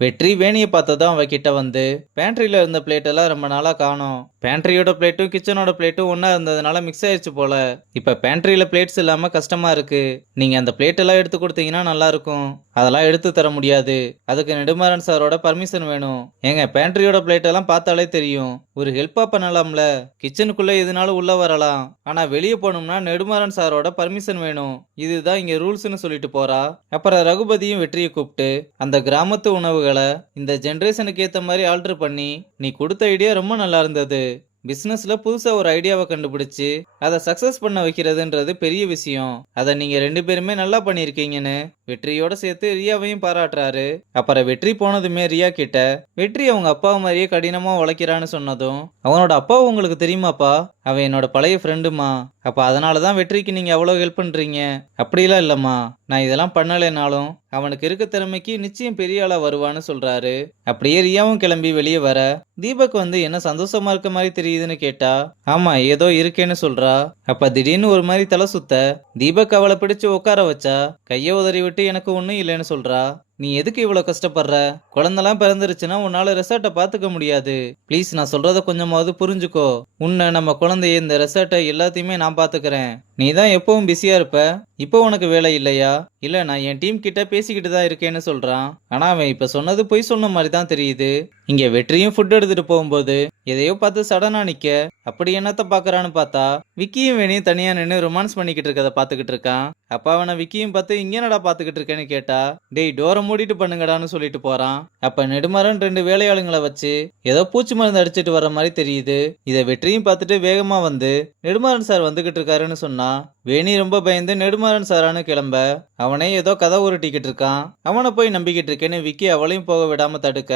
வெற்றி வேணியை பார்த்ததும் அவகிட்ட வந்து, பேண்ட்ரியில இருந்த பிளேட் எல்லாம் ரொம்ப நாளா காணோம். பேண்ட்ரியோட பிளேட்டும் கிச்சனோட பிளேட்டும் ஒண்ணா இருந்ததுனால மிக்ஸ் ஆயிடுச்சு போல. இப்ப பேண்ட்ரியில பிளேட்ஸ் இல்லாம கஷ்டமா இருக்கு. நீங்க அந்த பிளேட் எல்லாம் எடுத்து கொடுத்தீங்கன்னா நல்லா இருக்கும். அதெல்லாம் எடுத்து தர முடியாது. அதுக்கு நெடுமாறன் சாரோட பர்மிஷன் வேணும். ஏங்க பேண்ட்ரியோட பிளேட் எல்லாம் பார்த்தாலே தெரியும். ஒரு ஹெல்ப்பா பண்ணலாம்ல. கிச்சனுக்குள்ள எதுனாலும் உள்ள வரலாம். ஆனா வெளியே போகணும்னா நெடுமாறன் சாரோட பர்மிஷன் வேணும். இதுதான் இங்க ரூல்ஸ்னு சொல்லிட்டு போறா. அப்புறம் ரகுபதியும் வெற்றியை கூப்பிட்டு, அந்த கிராமத்து உணவுகளை இந்த ஜெனரேஷனுக்கு ஏத்த மாதிரி ஆல்டர் பண்ணி, நீ கொடுத்த ஐடியா ரொம்ப நல்லா இருந்தது. பிசினஸ்ல புதுசா ஒரு ஐடியாவை கண்டுபிடிச்சு அதை சக்சஸ் பண்ண வைக்கிறதுன்றது பெரிய விஷயம். அதை நீங்க 2 பேருமே நல்லா பண்ணிருக்கீங்கன்னு வெற்றியோட சேர்த்து ரியாவையும் பாராட்டுறாரு. அப்புறம் வெற்றி போனதுமே ரியா கிட்ட, வெற்றி அவங்க அப்பா மாதிரியே கடினமா உழைக்கிறான்னு சொன்னதும், அவனோட அப்பா உங்களுக்கு தெரியுமாப்பா? அவன் என்னோட பழைய ஃப்ரெண்டுமா. அப்ப அதனாலதான் வெற்றிக்கு நீங்க அவ்வளவு ஹெல்ப் பண்றீங்க. அப்படிலாம் இல்லம்மா, நான் இதெல்லாம் பண்ணலைனாலும் அவனுக்கு இருக்க திறமைக்கு நிச்சயம் பெரிய ஆளா வருவான்னு சொல்றாரு. அப்படியே ரியாவும் கிளம்பி வெளியே வர, தீபக் வந்து என்ன சந்தோஷமா இருக்க மாதிரி தெரியுதுன்னு கேட்டா, ஆமா ஏதோ இருக்கேன்னு சொல்றா. அப்ப திடீர்னு ஒரு மாதிரி தலை சுத்த, தீபக் அவளை பிடிச்சு உட்கார வச்சா, கைய உதறி விட்டு எனக்கு ஒண்ணும் இல்லைன்னு சொல்றா. நீ எதுக்கு இவ்வளவு கஷ்டப்படுற? குழந்தெல்லாம் பிறந்துருச்சுன்னா உன்னால ரெசார்ட்டை பாத்துக்க முடியாது. ப்ளீஸ் நான் சொல்றத கொஞ்சமாவது புரிஞ்சுக்கோ. உன்னை, நம்ம குழந்தைய, இந்த ரெசார்ட்டை எல்லாத்தையுமே நான் பாத்துக்கிறேன். நீ தான் எப்பவும் பிஸியா இருப்ப. இப்போ உனக்கு வேலை இல்லையா? இல்ல, நான் என் டீம் கிட்ட பேசிக்கிட்டு தான் இருக்கேன்னு சொல்றான். ஆனா அவன் இப்ப சொன்னது பொய் சொன்ன மாதிரி தான் தெரியுது. இங்க வெற்றியும் ஃபுட் எடுத்துட்டு போகும்போது எதையோ பார்த்து சடனா நிக்க, அப்படி என்னத்த பாக்குறான்னு பார்த்தா விக்கியும் வேணியும் தனியா நின்று ரொமான்ஸ் பண்ணிக்கிட்டு இருக்கத பாத்துக்கிட்டு இருக்கான். அப்ப அவனை விக்கியும் பார்த்து, இங்க என்னடா பாத்துக்கிட்டு இருக்கேன்னு கேட்டா, டேய் டோரை மூடிட்டு பண்ணுங்கடான்னு சொல்லிட்டு போறான். அப்ப நெடுமாறன் 2 வேலையாளுங்களை வச்சு ஏதோ பூச்சி மருந்து அடிச்சிட்டு வர்ற மாதிரி தெரியுது. இதை வெற்றியும் பார்த்துட்டு வேகமா வந்து, நெடுமாறன் சார் வந்துகிட்டு இருக்காருன்னு சொன்னா, வேணி ரொம்ப பயந்து நெடுமாறன் சாரான்னு கிளம்ப, அவனே ஏதோ கதை உருட்டிக்கிட்டு இருக்கான். அவனை போய் நம்பிக்கிட்டு இருக்கேன்னு விக்கி அவளையும் போக விடாம தடுக்க,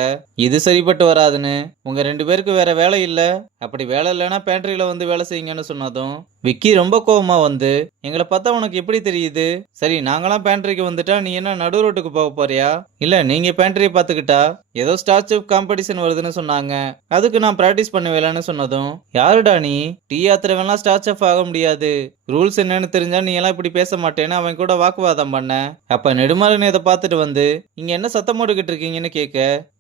இது சரிப்பட்டு வராதுன்னு, உங்க 2 பேருக்கு வேற வேலை இல்ல, அப்படி வேலை இல்லைன்னா பேண்ட்ரியில வந்து வேலை செய்யுங்கன்னு சொன்னதும் விக்கி ரொம்ப கோவமா வந்து, எங்களை பார்த்தா உனக்கு எப்படி தெரியுது? சரி, நாங்களாம் பேண்ட்ரிக்கு வந்துட்டா நீ என்ன நடு ரோட்டுக்கு போக போறியா? இல்ல, நீங்க பேண்ட்ரியை பார்த்துக்கிட்டா ஏதோ ஸ்டார் செஃப் காம்படிஷன் வருதுன்னு சொன்னாங்க, அதுக்கு நான் பிராக்டிஸ் பண்ணுவேலன்னு சொன்னதும், யாருடா நீ? டீ ஆத்திரவெல்லாம் ஸ்டார் செஃப் ஆக முடியாது. ரூல்ஸ் என்னன்னு தெரிஞ்சா நீ எல்லாம் இப்படி பேச மாட்டேன்னு அவன் கூட வாக்குவாதம் பண்ண. அப்ப நெடுமாறன் இதை பார்த்துட்டு வந்து, இங்க என்ன சத்தம் போட்டுக்கிட்டு இருக்கீங்கன்னு கேட்க,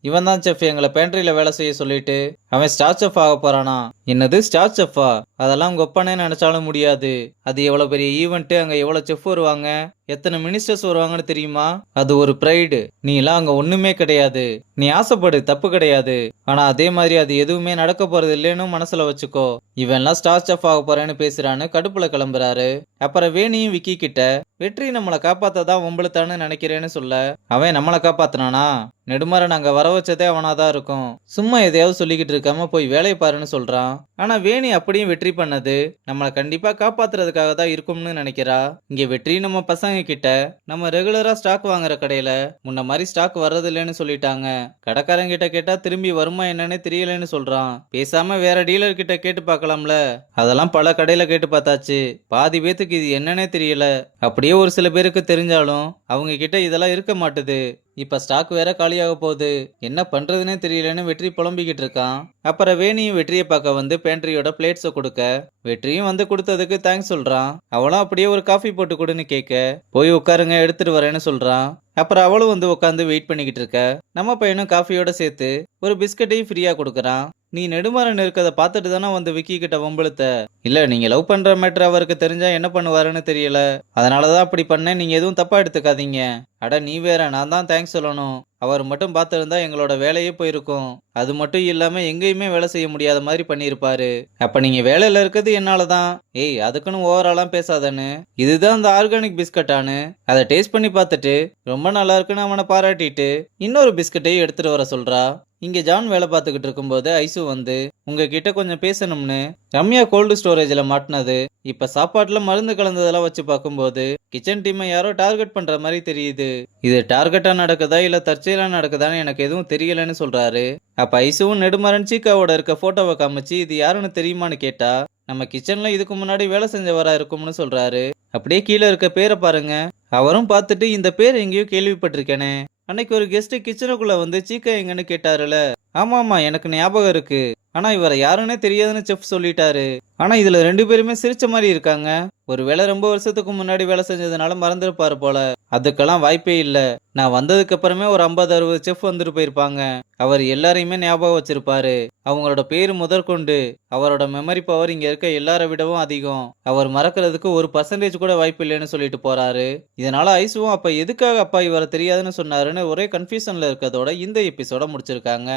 இவன் தான் செஃப் எங்களை பேண்ட்ரியில வேலை செய்ய சொல்லிட்டு அவன் ஸ்டார் செஃப் ஆக போறானா? என்னது ஸ்டார் செஃப்பா? அதெல்லாம் உங்க ஒப்பனே நினைச்சாலும் முடியாது. அது எவ்வளவு பெரிய ஈவெண்ட், அங்க எவ்வளவு செஃப் வருவாங்க, எத்தனை மினிஸ்டர்ஸ் வருவாங்கன்னு தெரியுமா? அது ஒரு பிரைடு. நீ எல்லாம் அங்க ஒண்ணுமே கிடையாது. நீ ஆசைப்படு, தப்பு கிடையாது. ஆனா அதே மாதிரி அது எதுவுமே நடக்க போறது இல்லைன்னு மனசுல வச்சுக்கோ. இவன்லாம் ஸ்டார் செஃப் ஆக போறேன்னு பேசுறான்னு கடுப்புல கிளம்புறாரு. அப்புறம் வேணியும் விக்கி கிட்ட, வெற்றி நம்மளை காப்பாத்ததான் ஒம்பளுத்தான்னு நினைக்கிறேன்னு சொல்ல, அவன் நம்மளை காப்பாத்தினானா? நெடுமாறன் அங்க வர வச்சதே அவனாதான் இருக்கும். சும்மா எதையாவது சொல்லிக்கிட்டு இருக்காம போய் வேலையை பாருன்னு சொல்றான். ஆனா வேணி அப்படியும் வெற்றி பண்ணது நம்மளை கண்டிப்பா காப்பாத்துறதுக்காக தான் இருக்கும்னு நினைக்கிறா. இங்க வெற்றி நம்ம பசங்க கிட்ட, நம்ம ரெகுலரா ஸ்டாக் வாங்குற கடையில முன்ன மாதிரி ஸ்டாக் வர்றது இல்லைன்னு சொல்லிட்டாங்க. கடைக்காரங்க கிட்ட கேட்டா திரும்பி வருமா என்னன்னு தெரியலன்னு சொல்றான். பேசாம வேற டீலர் கிட்ட கேட்டு பார்க்கலாம்ல. அதெல்லாம் பல கடையில கேட்டு பார்த்தாச்சு. பாதி பேத்துக்கு இது என்னன்னே தெரியல. அப்படியே ஒரு சில பேருக்கு தெரிஞ்சாலும் அவங்க கிட்ட இதெல்லாம் இருக்க மாட்டுது. இப்ப ஸ்டாக் வேற காலியாக போகுது. என்ன பண்றதுன்னே தெரியலன்னு வெற்றி புலம்பிக்கிட்டு இருக்கான். அப்புறம் வேணியும் வெற்றியை பார்க்க வந்து பேண்ட்ரியோட பிளேட்ஸை கொடுக்க, வெற்றியும் வந்து கொடுத்ததுக்கு தேங்க்ஸ் சொல்றான். அவளும் அப்படியே ஒரு காஃபி போட்டு கொடுன்னு கேட்க, போய் உட்காருங்க எடுத்துட்டு வரேன்னு சொல்றான். அப்புறம் அவளும் வந்து உட்காந்து வெயிட் பண்ணிக்கிட்டு இருக்க, நம்ம பையனும் காஃபியோட சேர்த்து ஒரு பிஸ்கட்டையும் ஃப்ரீயா கொடுக்கறான். நீ நெடுமாறன் இருக்கதை பார்த்துட்டு தானே வந்து விக்கி கிட்ட வம்பளுத்த? இல்ல, நீங்க லவ் பண்ற மேட்டர் அவருக்கு தெரிஞ்சா என்ன பண்ணுவாருன்னு தெரியல, அதனாலதான் அப்படி பண்ணேன். நீங்க எதுவும் தப்பா எடுத்துக்காதீங்க. அட நீ வேற, நான் தான் தேங்க்ஸ் சொல்லணும். அவர் மட்டும் பார்த்திருந்தா எங்களோட வேலையே போயிருக்கும். அது மட்டும் இல்லாம எங்கேயுமே வேலை செய்ய முடியாத மாதிரி பண்ணியிருப்பாரு. அப்ப நீங்க வேலையில இருக்கிறது என்னாலதான். ஏய், அதுக்குன்னு ஓவராலாம் பேசாதன்னு. இதுதான் அந்த ஆர்கானிக் பிஸ்கட்டானு அதை டேஸ்ட் பண்ணி பார்த்துட்டு ரொம்ப நல்லா இருக்குன்னு அவனை பாராட்டிட்டு இன்னொரு பிஸ்கட்டையும் எடுத்துட்டு வர சொல்றா. இங்க ஜான் வேலை பார்த்துக்கிட்டு இருக்கும்போது ஐசு வந்து, உங்ககிட்ட கொஞ்சம் பேசணும்னு. ரம்யா கோல்டு ஸ்டோரேஜ்ல மாட்டினது இப்ப சாப்பாட்டுல மருந்து கலந்ததெல்லாம் வச்சு பார்க்கும்போது கிச்சன் டீமை யாரோ டார்கெட் பண்ற மாதிரி தெரியுது. இது டார்கெட்டா நடக்குதா இல்ல தற்செயலா நடக்குதான்னு எனக்கு எதுவும் தெரியலன்னு சொல்றாரு. அப்ப ஐசுவும் நெடுமாறன் சீக்காவோட இருக்க போட்டோவை காமிச்சு, இது யாருன்னு தெரியுமான்னு கேட்டா, நம்ம கிச்சன்ல இதுக்கு முன்னாடி வேலை செஞ்சவரா இருக்கும்னு சொல்றாரு. அப்படியே கீழே இருக்க பேரை பாருங்க. அவரும் பார்த்துட்டு, இந்த பேர் எங்கேயோ கேள்விப்பட்டிருக்கேனே, அன்னைக்கு ஒரு கெஸ்ட் கிச்சனுக்குள்ள வந்து சீக்கா எங்கன்னு கேட்டாருல. ஆமா ஆமா, எனக்கு ஞாபகம் இருக்கு. ஆனா இவரை யாருன்னே தெரியாதுன்னு செஃப் சொல்லிட்டாரு. ஆனா இதுல 2 பேருமே சிரிச்ச மாரி இருக்காங்க. ஒருவேளை ரொம்ப வருஷத்துக்கு முன்னாடி வேலை செஞ்சதுனால மறந்திருப்பாரு போல. அதுக்கெல்லாம் வாய்ப்பே இல்ல. நான் வந்ததுக்கு அப்புறமே ஒரு 50, 60 செஃப் வந்துட்டு போயிருப்பாங்க. அவர் எல்லாரையுமே ஞாபகம் வச்சிருப்பாரு. அவங்களோட பேரு முதற்கொண்டு அவரோட மெமரி பவர் இங்க இருக்க எல்லார விடவும் அதிகம். அவர் மறக்கிறதுக்கு 1% கூட வாய்ப்பு இல்லைன்னு சொல்லிட்டு போறாரு. இதனால ஐசுவும் அப்ப எதுக்காக அப்பா இவர தெரியாதுன்னு சொன்னாருன்னு ஒரே கன்ஃபியூஷன்ல இருக்கதோட இந்த எபிசோட முடிச்சிருக்காங்க.